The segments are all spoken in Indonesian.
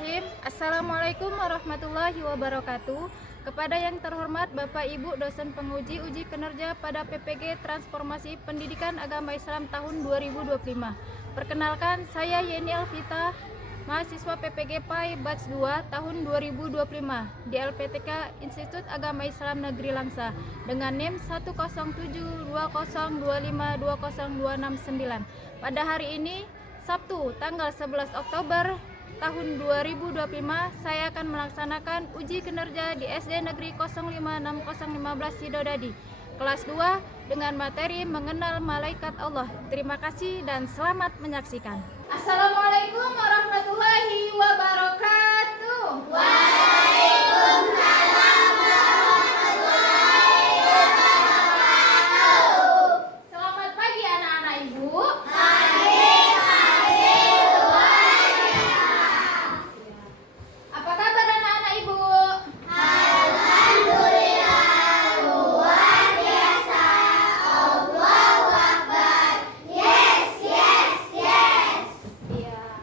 Bismillahirrahmanirrahim. Assalamualaikum warahmatullahi wabarakatuh. Kepada yang terhormat Bapak Ibu dosen penguji uji kinerja pada PPG Transformasi Pendidikan Agama Islam tahun 2025. Perkenalkan, saya Yeni Alvita, mahasiswa PPG PAI Batch 2 tahun 2025 di LPTK Institut Agama Islam Negeri Langsa dengan NIM 10720252029. Pada hari ini Sabtu tanggal 11 Oktober tahun 2025, saya akan melaksanakan uji kinerja di SD Negeri 056015 Sidodadi kelas 2 dengan materi mengenal malaikat Allah. Terima kasih dan selamat menyaksikan. Assalamualaikum warahmatullahi wabarakatuh. Waalaikumsalam warahmatullahi wabarakatuh. Selamat pagi anak-anak Ibu. Apa kabar anak-anak Ibu? Alhamdulillah luar biasa. Allahu Akbar. Yes, yes, yes. Iya.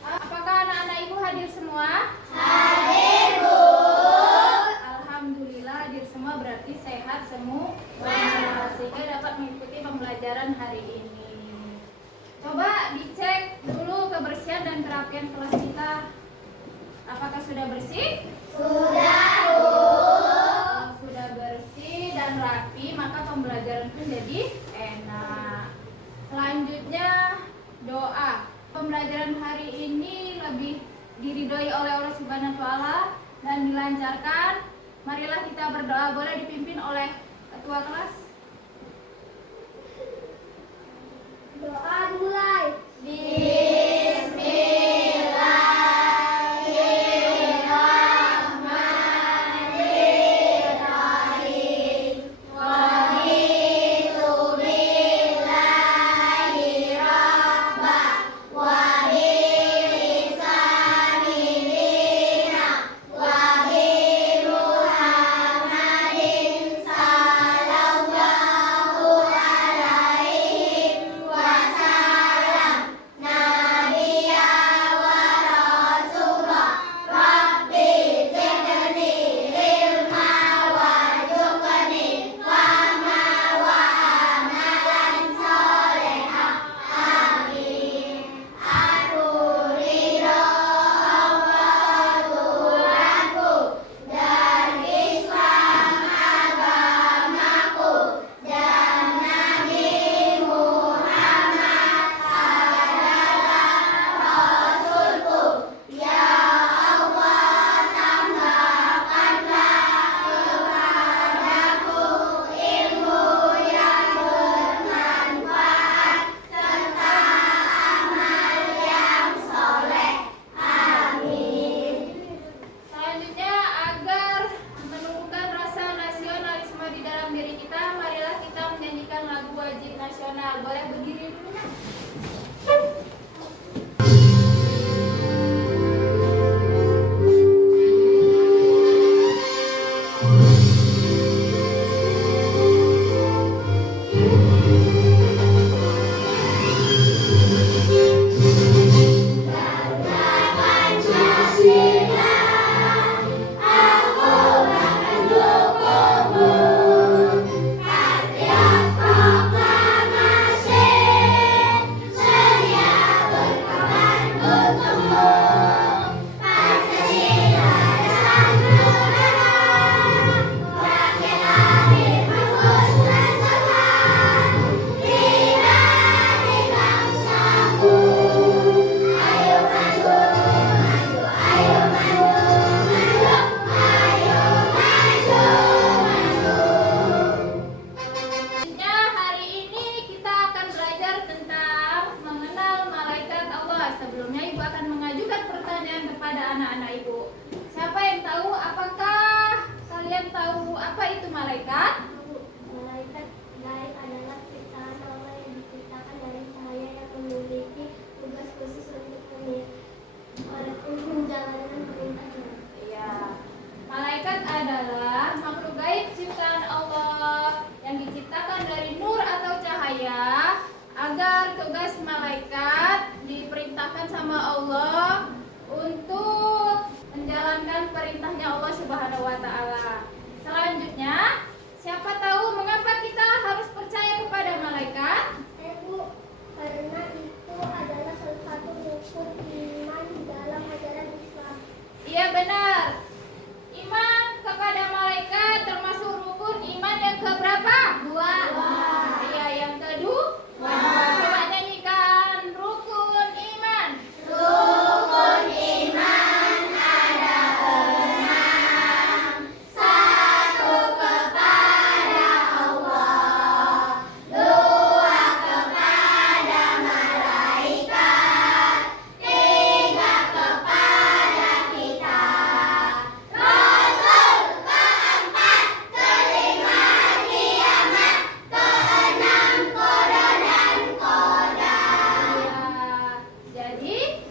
Apakah anak-anak Ibu hadir semua? Hadir, Bu. Alhamdulillah hadir semua, berarti sehat semua. Sehingga dapat mengikuti pembelajaran hari ini. Coba dicek dulu kebersihan dan kerapian kelas kita. Apakah sudah bersih? Sudah, Bu. Kalau sudah bersih dan rapi, maka pembelajaran pun jadi enak. Selanjutnya doa. Pembelajaran hari ini lebih diridhoi oleh Allah Subhanahu wa taala dan dilancarkan. Marilah kita berdoa. Boleh dipimpin oleh ketua kelas. Doa dimulai. Bismillahirrahmanirrahim. Raditu billahi rabba wa bilisani dina wa bi Muhammadin sallallahu alaihi wasallam nabiyya wa rasulah. Rabbi zidni ilma warzuqni fahma wa amalan soleha. Amin. Aku ridho Allah Tuhanku dan Islam agamaku dan Nabi Muhammad adalah Rasulku. Ya Allah, tambahkanlah kepadaku ilmu yang bermanfaat serta amal yang soleh. Amin. Selanjutnya, agar menumbuhkan rasa nasionalisme di dalam diri kita, marilah kita menyanyikan lagu wajib nasional. Boleh berdiri dulu ya? Pancasila, aku akan dukungmu. Patriot proklamasi, sedia berkorban untukmu. Pancasila dasar negara, rakyat adil, makmur dan sejahtera. Bina di bangsaku. Ayo maju, maju, ayo maju, maju, ayo maju, maju. Selanjutnya, hari ini kita akan belajar tentang mengenal malaikat Allah. Sebelumnya Ibu akan mengajukan pertanyaan kepada anak-anak Ibu. Siapa yang tahu? Apakah kalian tahu apa itu malaikat? Malaikat gaib adalah ciptaan Allah yang diciptakan dari cahaya yang memiliki tugas khusus untuk menjalankan perintahnya. Iya. Malaikat adalah makhluk gaib ciptaan Allah yang diciptakan dari nur atau cahaya agar tugas malaikat diperintahkan sama Allah untuk menjalankan perintahnya Allah Subhanahu wa taala. Selanjutnya, siapa tahu mengapa kita harus percaya kepada malaikat? Bu, karena itu adalah salah satu rukun iman dalam ajaran Islam. Iya benar. Iman kepada malaikat termasuk rukun iman yang keberapa? Dua. Iya, yang kedua. Coba nyanyikan rukun iman. Rukun iman ada 6. Satu kepada Allah, 2 kepada malaikat, 3 kepada kita, Rasul, keempat, kelima kiamat, keenam qada dan qadar. Ya, jadi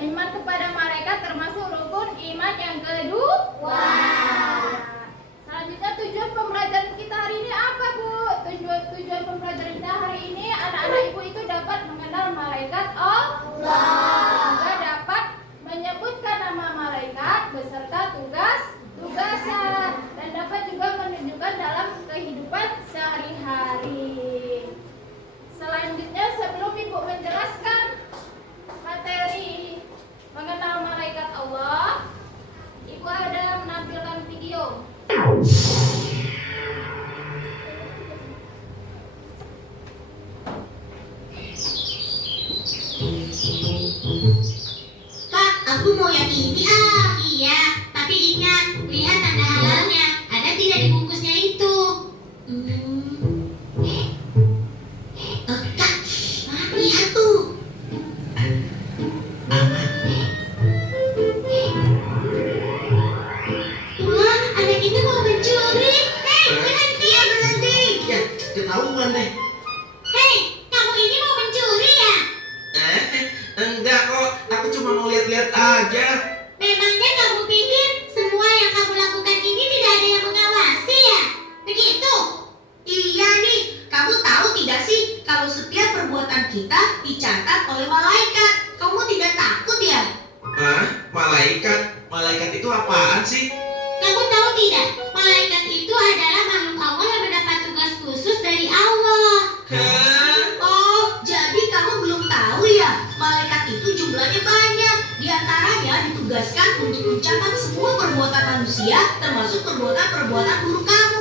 iman kepada malaikat termasuk rukun iman yang kedua. Selanjutnya tujuan pembelajaran kita hari ini apa, Bu? Tujuan pembelajaran kita hari ini anak-anak ibu itu dapat mengenal malaikat Allah. Juga dapat menyebutkan nama malaikat beserta tugasnya dan dapat juga menunjukkan dalam kehidupan sehari-hari. Selanjutnya sebelum Ibu menjelaskan materi mengenal malaikat Allah, Ibu ada menampilkan video. Kak, aku mau yang ini. Iya, tapi ingat, lihat tanda halalnya. Ada tidak di bungkusnya itu? Kak, lihat tuh. Wah, anak itu mau mencuri. Hei, berhenti ya, berhenti. Ya, ketahuan deh. Hei, kamu ini mau mencuri ya? Enggak kok, aku cuma mau lihat-lihat aja. Memangnya kamu pikir semua yang kamu lakukan ini tidak ada yang mengawasi ya? Begitu? Iya nih, kamu tahu tidak sih kalau setiap perbuatan kita dicatat oleh malaikat? Kamu tidak takut ya? Hah? Malaikat? Malaikat itu apaan sih? Kamu tahu tidak? Malaikat itu adalah makhluk Allah yang mendapat tugas khusus dari Allah. Hah? Oh, jadi kamu belum tahu ya? Malaikat itu jumlahnya banyak. Di antaranya ditugaskan untuk mencatat semua perbuatan manusia, termasuk perbuatan-perbuatan buruk kamu.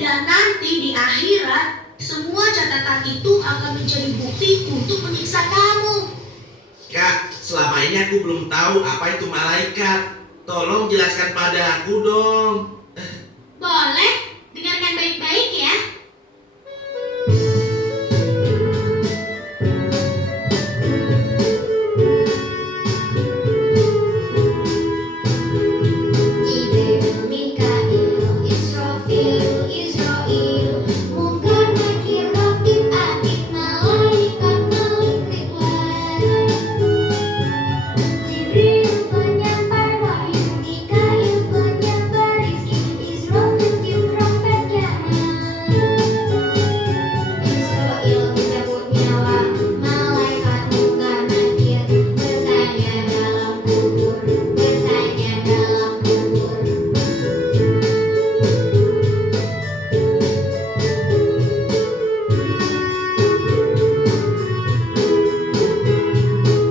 Dan nanti di akhirat, semua catatan itu akan menjadi bukti untuk menyiksa kamu. Kak, selama ini aku belum tahu apa itu malaikat. Tolong jelaskan pada aku dong. Boleh? Dengarkan baik-baik ya. Jibril, Mikail, Israfil, Israil, Munkar, Nakir, Raqib, Atid, malaikat, Malik, Ridwan. Jibril penyampai wahyu, Mikail penyampai rizki, Israfil tiup trompet kiamat. Israil mencabut nyawa, malaikat Munkar, Nakir bertanya dalam kubur, bertanya dalam kubur.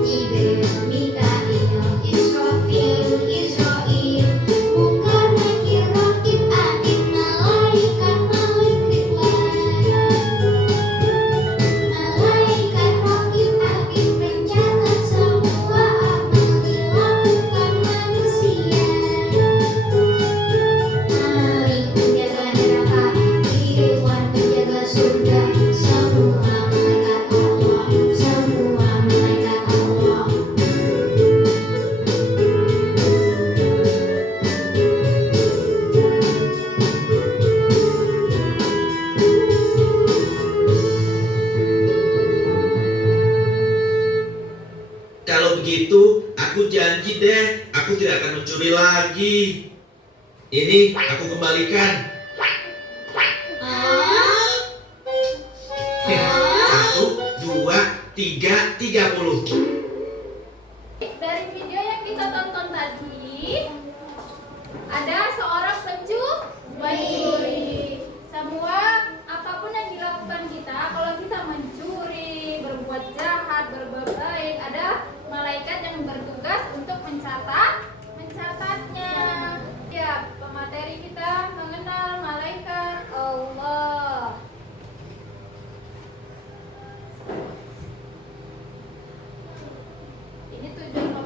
Jibril, Mikail, Israfil, Israil, Munkar, Nakir, Raqib, Atid, malaikat, Malik, Ridwan. Malaikat, Raqib, Atid mencatat semua amal dilakukan manusia. Malik menjaga neraka, Ridwan menjaga surga. Semua malaikat Allah, semua malaikat Allah. Kalau begitu, aku janji deh, aku tidak akan mencuri lagi. Ini aku kembalikan. Ah? 1, 2, 3, 30.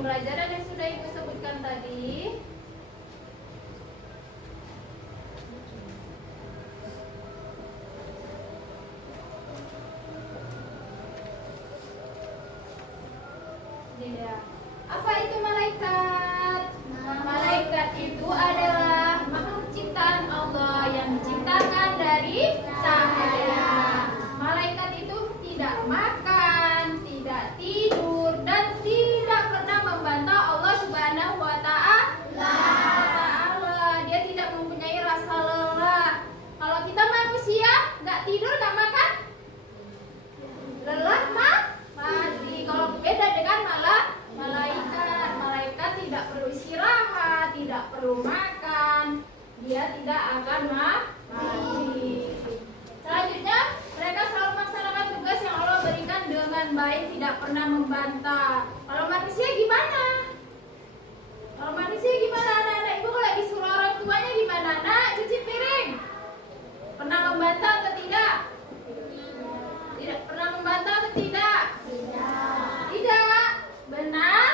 pembelajaran yang sudah Ibu sebutkan tadi. Tidak. Apa itu malaikat? Malaikat itu adalah makhluk ciptaan Allah yang diciptakan dari cahaya. Malaikat itu tidak makan, tidak tidur, dan tidak pernah membantah Allah Subhanahu wa Ta'ala. Dia tidak mempunyai rasa lelah. Kalau kita manusia, nggak tidur, nggak makan, lelah mati. Kalau beda dengan malaikat, malaikat tidak perlu istirahat, tidak perlu makan, dia tidak akan mati. Selanjutnya, mereka selalu melaksanakan tugas yang Allah berikan dengan baik, tidak pernah membantah. Kalau manusia gimana? Kalau manusia gimana anak-anak? Ibu kalau disuruh orang tuanya gimana? Nak, cuci piring. Pernah membantah atau tidak? Tidak pernah membantah atau tidak? Tidak. Benar?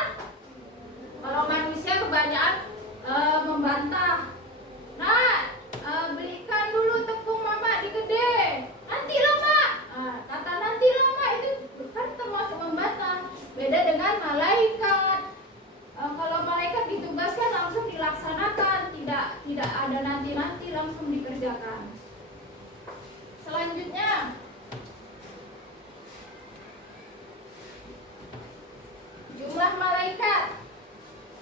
Kalau manusia kebanyakan membantah. Nah, belikan dulu tepung mama di gede. Nanti loh mak. Kata nanti loh mak itu kan termasuk membantah. Beda dengan malaikat. Kalau malaikat ditugaskan langsung dilaksanakan, tidak ada nanti langsung dikerjakan. Selanjutnya, jumlah malaikat.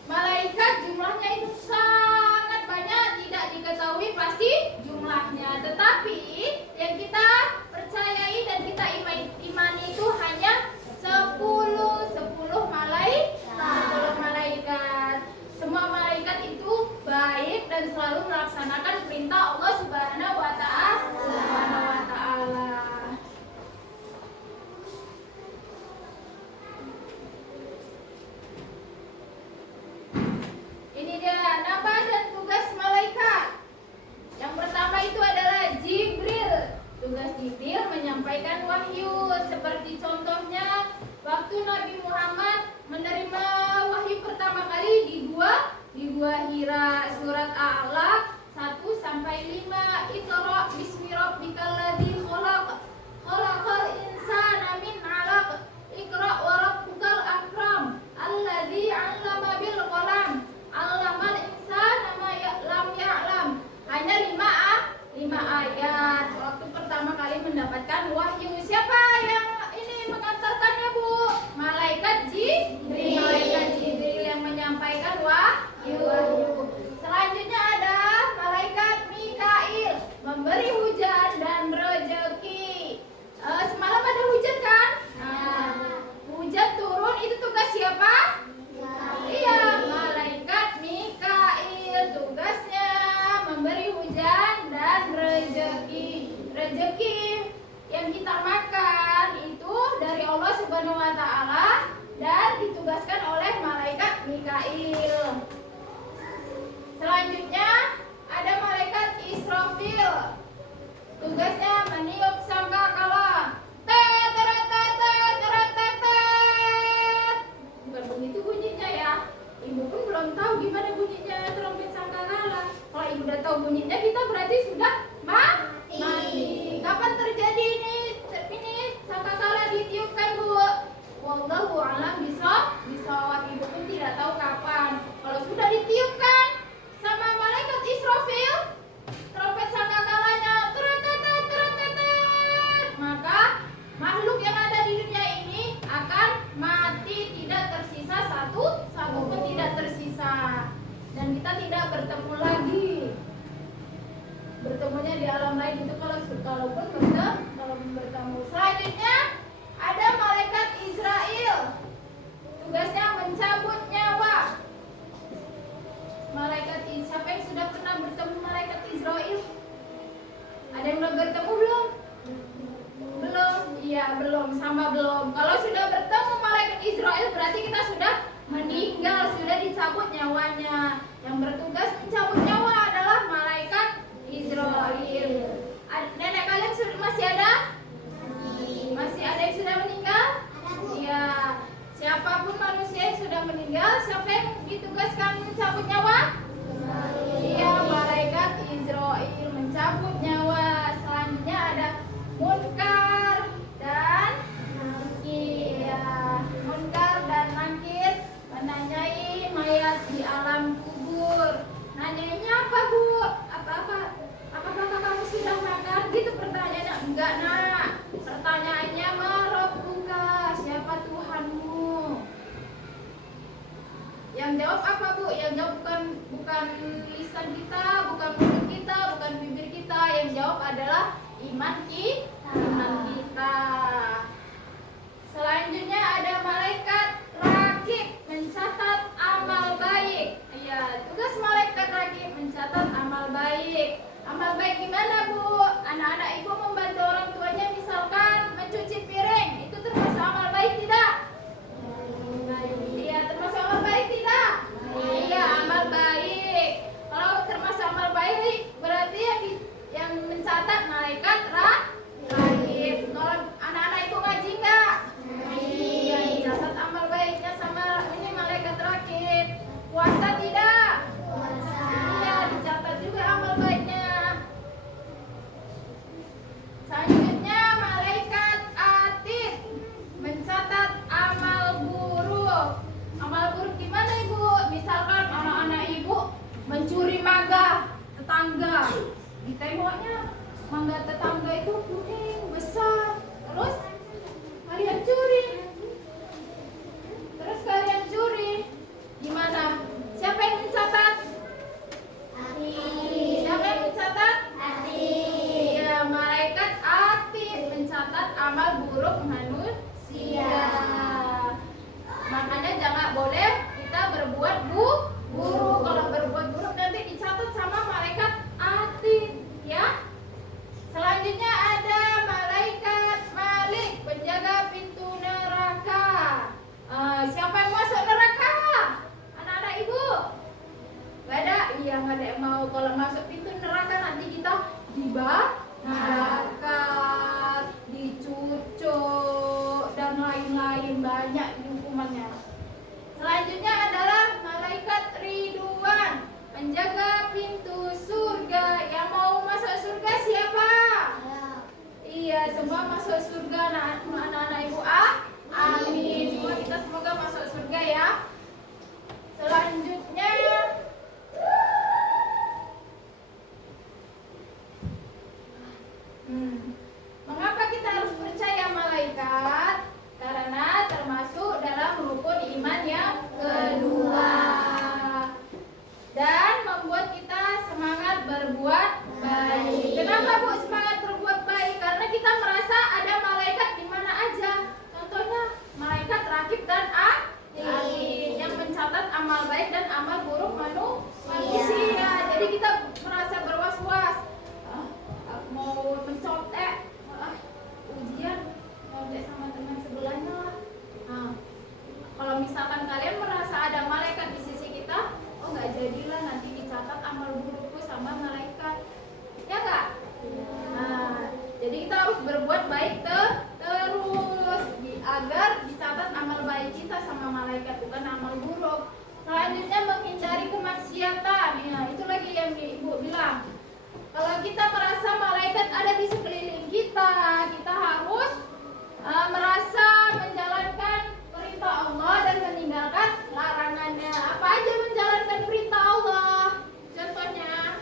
Malaikat jumlahnya itu sangat banyak, tidak diketahui pasti jumlahnya. Tetapi yang kita percayai dan kita imani itu hanya 10 malaikat. Semua malaikat itu baik dan selalu melaksanakan perintah Allah Subhanahu wa Ta'ala. Ini dia nama dan tugas malaikat. Yang pertama itu adalah Jibril. Tugas Jibril menyampaikan wahyu, seperti contohnya waktu Nabi Muhammad menerima wahyu pertama kali di gua Hira, surat A'la 1-5. Iqra bismi rabbikal ladzi khalaq, khalaqal insana min 'alaq. Iqra wa rabbukal akram, alladzi 'allama bil qalam, 'allamal insana ma lam ya'lam. Hanya 5 ayat. Waktu pertama kali mendapatkan wahyu. Siapa yang ini mengantarkannya, Bu? Malaikat Jibril. Malaikat Jibril yang menyampaikan wahyu. Selanjutnya ada malaikat Mikail, memberi hujan dan rezeki. Semalam ada hujan kan? Hujan turun, itu tugas siapa? Iya, malaikat Mikail. Tugasnya memberi hujan dan rezeki. Rezeki yang kita makan itu dari Allah Subhanahu wa Ta'ala dan ditugaskan oleh malaikat Mikail. Selanjutnya ada malaikat Israfil. Tugasnya meniup sangkakala. Bukan begitu bunyinya ya. Ibu pun belum tahu gimana bunyinya trompet sangkakala. Kalau ibu udah tahu bunyinya, kita berarti sudah mati. Kapan terjadi ini sangkakala ditiupkan, Bu? Wallahu a'lam bishawab. Ibu pun tidak tahu kapan. Kalau sudah ditiupkan sama malaikat Israfil, trompet sangkakalanya maka makhluk yang ada di dunia ini akan mati, tidak tersisa satu pun tidak tersisa, dan kita tidak bertemu lagi. Bertemunya di alam lain itu kalaupun bertemu. Selanjutnya ada malaikat Israel. Tugasnya mencabut nyawa. Siapa yang sudah pernah bertemu malaikat Israel? Ada yang udah bertemu belum? Belum? Iya, belum. Sama belum. Kalau sudah bertemu malaikat Israel berarti kita sudah meninggal, sudah dicabut nyawanya. Yang bertugas mencabut nyawa adalah malaikat Israel. Nenek kalian masih ada? Masih ada yang sudah meninggal? Iya. Siapapun manusia yang sudah meninggal, iman kita. Selanjutnya ada malaikat rakib mencatat amal baik. Iya, tugas malaikat rakib mencatat amal baik. Amal baik gimana, Bu? Anak-anak ibu membantu orang tuanya misalkan mencuci piring. Itu termasuk amal baik tidak? Iya, termasuk amal baik tidak? Iya, amal baik. Kalau termasuk amal baik berarti yang mencatat malaikat rakib. Kalau anak-anak ibu ngaji enggak? Iya, dicatat amal baiknya sama ini malaikat rakib. Puasa tidak? Iya, dicatat juga amal baiknya. Selanjutnya malaikat atid mencatat amal buruk. Amal buruk gimana ibu? Misalkan anak-anak ibu mencuri mangga tetangga. Ditengoknya mangga tetangga itu kuning besar. Terus kalian curi. Gimana? Siapa yang mencatat? Siapa yang mencatat? Iya, malaikat atid mencatat amal buruk manusia. Makanya jangan boleh kita berbuat buruk. Kalau berbuat buruk nanti dicatat sama malaikat atid, ya. Selanjutnya ada malaikat malik penjaga pintu neraka. Siapa yang masuk neraka? Anak-anak ibu? Gak ada? Iya, gak ada yang mau. Kalau masuk pintu neraka nanti kita dibakar, dicucuk, dan lain-lain. Banyak hukumannya. Selanjutnya adalah malaikat Ridwan penjaga pintu surga. Yang mau masuk surga siapa? Iya, semua masuk surga anak-anak ibu. Amin. Semua kita semoga masuk surga ya. Selanjutnya mengapa kita harus percaya malaikat? Karena termasuk dalam rukun iman yang kedua. Dan membuat kita semangat berbuat baik. Kenapa Bu semangat berbuat baik? Karena kita merasa ada malaikat di mana aja. Contohnya malaikat rakib dan atid yang mencatat amal baik dan amal buruk manusia. Jadi kita merasa berwas-was. Mau mencontek, ujian contek sama teman sebelahnya lah. Kalau misalkan kalian merasa ada malaikat di sisi kita, oh nggak jadilah nanti dicatat amal burukku sama malaikat, ya nggak? Jadi kita harus berbuat baik terus agar dicatat amal baik kita sama malaikat, bukan amal buruk. Selanjutnya menghindari kemaksiatan. Ya, itu lagi yang ibu bilang. Kalau kita merasa malaikat ada di sekeliling kita, kita harus merasa menjalankan perintah Allah dan meninggalkan larangannya. Apa aja menjalankan perintah Allah? Contohnya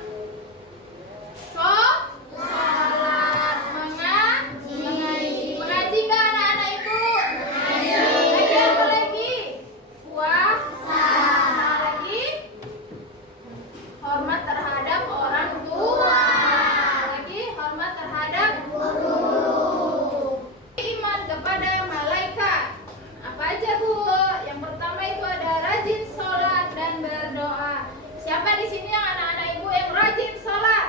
sholat, mengaji nggak anak-anak ibu? Lagi apa lagi? Puasa. Lagi hormat terhadap orang tua. Lagi hormat terhadap guru. Iman kepada malaikat. Apa aja Bu? Yang pertama itu ada rajin sholat dan berdoa. Siapa di sini yang anak-anak ibu yang rajin sholat?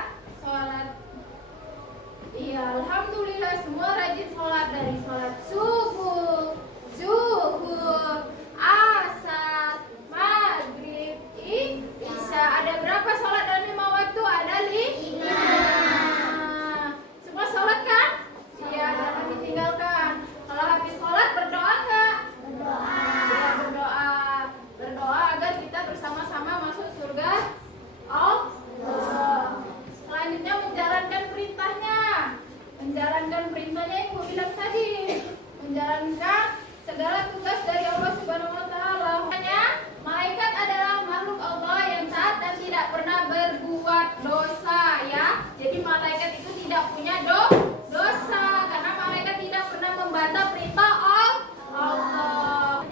Iya, alhamdulillah semua rajin sholat, dari sholat subuh, zuhur, asar, maghrib, isya. Ada berapa sholat dalam 5 waktu? Ada 5. Semua sholat kan? Iya, jangan ditinggalkan. Kalau habis sholat berdoa nggak? Ya, berdoa agar kita bersama-sama masuk surga Allah. Selanjutnya menjalankan perintahnya. Menjalankan perintahnya yang ibu bilang tadi. Menjalankan segala tugas dari Allah Subhanahu wa taala. Makanya malaikat adalah makhluk Allah yang taat dan tidak pernah berbuat dosa, ya. Jadi malaikat itu tidak punya dosa karena malaikat tidak pernah membantah perintah Allah.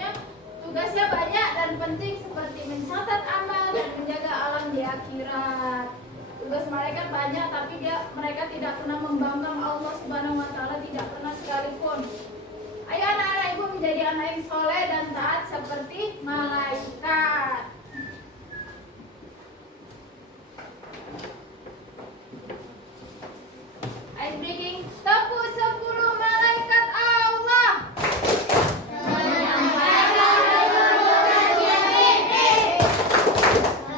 Tugasnya banyak dan penting seperti mencatat amal dan menjaga alam di akhirat. Tugas malaikat banyak, tapi mereka tidak pernah membanggang Allah Subhanahu wa taala, tidak pernah sekalipun. Ayo anak-anak ibu menjadi anak yang soleh dan taat seperti malaikat. Ice breaking, tepuk 10 malaikat Allah.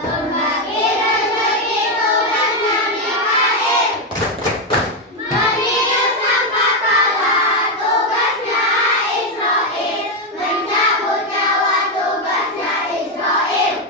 Membagi rezeki tugasnya Mikail. Meniup sangkakala tugasnya Israil. Mencabut nyawa tugasnya Israil.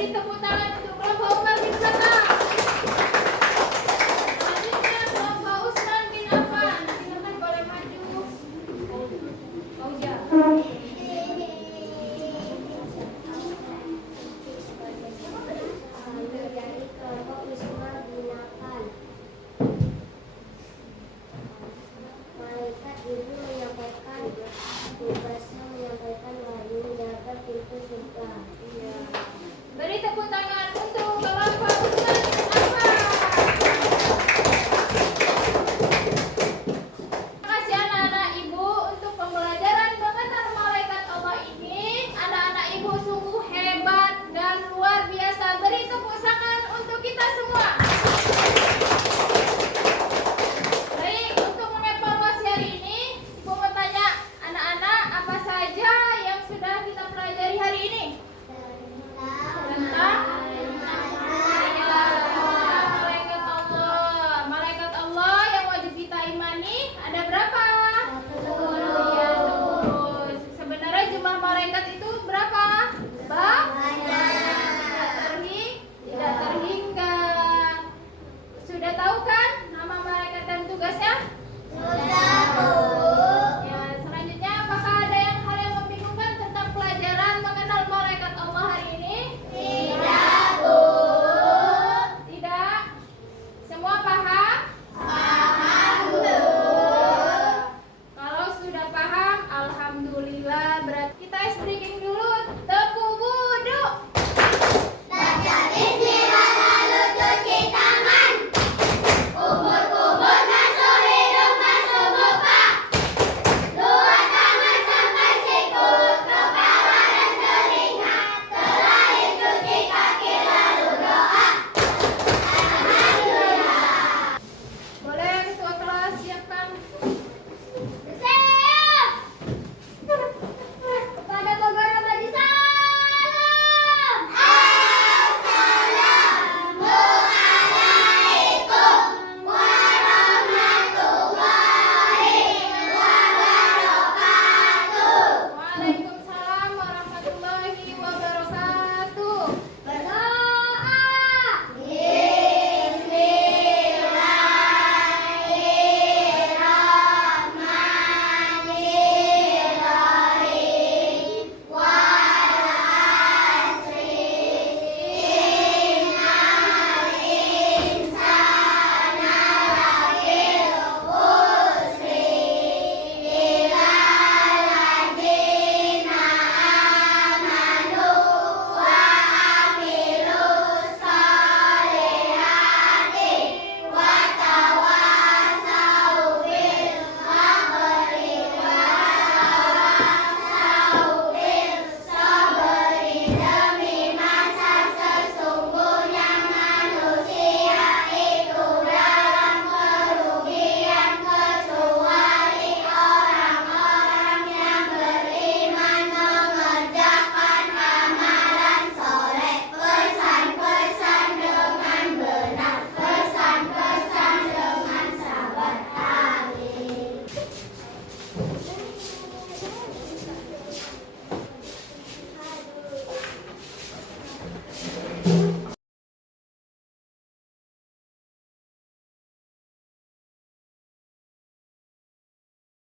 beri tepuk tangan untuk